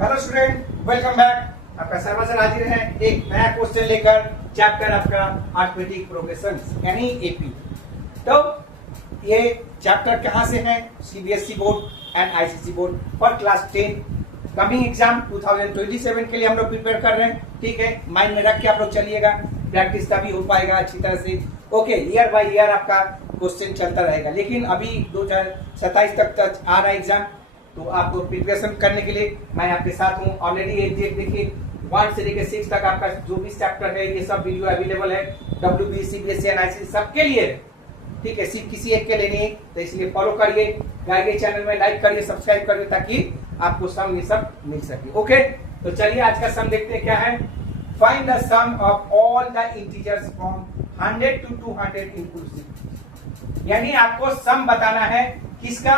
Hello student, welcome back. आपका सर्वसर हाजिर है एक नया क्वेश्चन लेकर। चैप्टर आपका अर्थमेटिक प्रोग्रेशंस यानी एपी। तो ये चैप्टर कहाँ से है? CBSE board and ICSE board for class 10 coming exam 2027 के लिए हम लोग प्रिपेयर कर रहे हैं। ठीक है, माइंड में रख के आप लोग चलिएगा, प्रैक्टिस का भी हो पाएगा अच्छी तरह से। ओके, ईयर बाय ईयर आपका क्वेश्चन चलता रहेगा, लेकिन अभी 2027 तक आ रहा है एग्जाम, तो आपको प्रिपरेशन करने के लिए मैं आपके साथ हूँ। ऑलरेडी एक देखिए 1 से लेकर 6 तक आपका जो भी चैप्टर है ये सब वीडियो अवेलेबल है डब्ल्यूबी, सीबीएसई एंड आईसीएसई सबके लिए। ठीक है, सिर्फ किसी एक के लिए नहीं, तो इसलिए फॉलो करिए, गाइड चैनल में लाइक करिए, सब्सक्राइब करिए, ताकि आपको सम ये सब मिल सके। ओके, तो चलिए आज का सम देखते हैं क्या है। Find the sum of all the integers from 100 to 200 inclusive. यानी आपको सम बताना है किसका?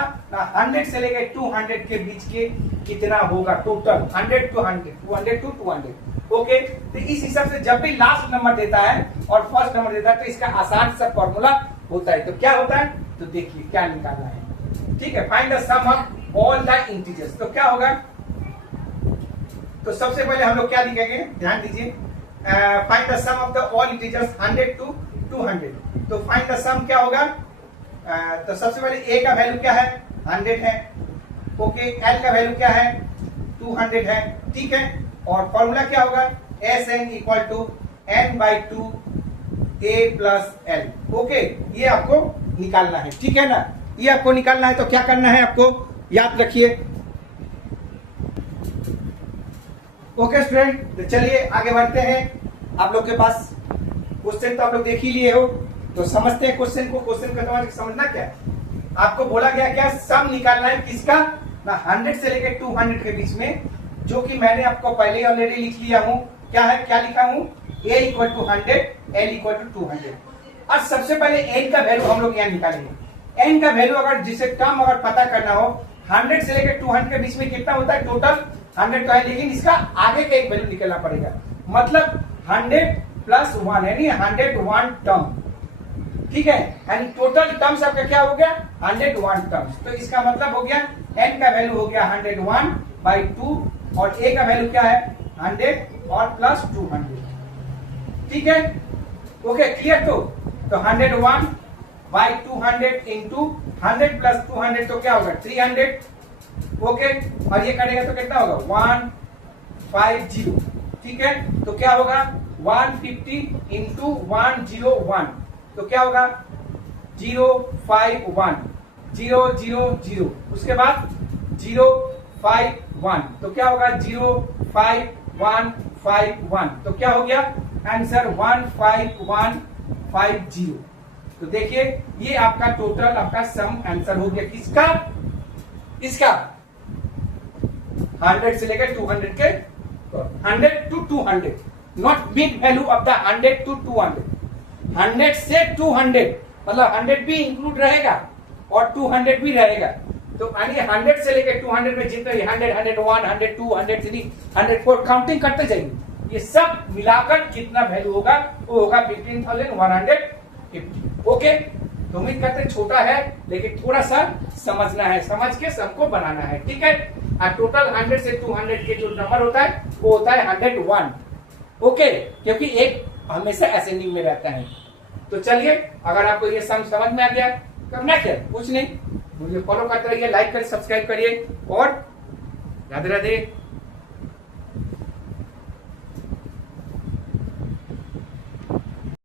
100 से लेकर 200 के बीच के कितना होगा टोटल। 100 to 100, 200 to 200। ओके, तो इस हिसाब से जब भी लास्ट नंबर देता है और फर्स्ट नंबर देता है तो इसका आसान सा फॉर्मूला होता है। तो क्या होता है, तो देखिए क्या निकालना है। ठीक है, find the sum of all the integers. तो क्या होगा, तो सबसे पहले हम लोग क्या लिखेंगे, ध्यान दीजिए। Find the sum of the all integers 100 to 200। तो फाइंड द सम क्या होगा, तो सबसे पहले a का वैल्यू क्या है? 100 है। ओके, l का वैल्यू क्या है? 200 है। ठीक है, और फॉर्मूला क्या होगा? Sn equal to n/2 a plus l। Okay, ये आपको निकालना है। ठीक है ना, ये आपको निकालना है। तो क्या करना है आपको याद रखिए। ओके स्टूडेंट, तो चलिए आगे बढ़ते हैं। आप लोग के पास क्वेश्चन तो आप लोग देख ही लिए हो, तो समझते हैं क्वेश्चन को। क्वेश्चन का समझना क्या है, आपको बोला गया क्या सम निकालना है किसका? ना 100 से लेकर 200 के बीच में, जो कि मैंने आपको पहले ऑलरेडी लिख लिया हूं। क्या है, क्या लिखा हूं? a equal to 100, l equal to 200। और सबसे पहले n का वैल्यू हम लोग यहाँ निकालेंगे। n का वैल्यू अगर जिसे टर्म अगर पता करना हो, 100 से लेकर 200 के बीच में कितना होता है टोटल? 100 का है, लेकिन इसका आगे का एक वैल्यू निकलना पड़ेगा। मतलब 100 प्लस 1 यानी 101 टर्म। ठीक है, यानी टोटल टर्म्स आपका क्या हो गया? 101 टर्म्स। तो इसका मतलब हो गया n का वैल्यू हो गया 101/2 और a का वैल्यू क्या है? 100 और प्लस 200। ठीक है, ओके क्लियर। तो 101/200 इंटू 100 प्लस 200 तो क्या होगा? 300। ओके, और ये करेगा तो कितना होगा? 150। ठीक है, तो क्या होगा? 150 इंटू 101 तो क्या होगा? 051 000। उसके बाद 051 तो क्या होगा? 05151 तो क्या हो गया आंसर? 15150। तो देखिए ये आपका टोटल आपका सम आंसर हो गया किसका? इसका 100 से लेकर 200 के, 100 to 200, not mid value of the 100 to 200। 100 से 200 मतलब 100 भी इंक्लूड रहेगा और 200 भी रहेगा। तो यानी 100 से लेकर 200 में जितने 100, 101, 102, 103, 104 काउंटिंग करते जाएंगे, ये सब मिलाकर जितना वैल्यू होगा वो होगा 15,150। ओके, तो उम्मीद करते हैं छोटा है, लेकिन थोड़ा सा समझना है, समझ के सबको बनाना है। ठीक है, और टोटल 100 से 200 के जो नंबर होता है वो होता है 101। ओके, क्योंकि एक हमेशा असेंडिंग में रहता है। तो चलिए, अगर आपको ये सम समझ में आ गया, करना क्या, कुछ नहीं, मुझे फॉलो करते रहिए, लाइक करिए, सब्सक्राइब करिए और राधे राधे।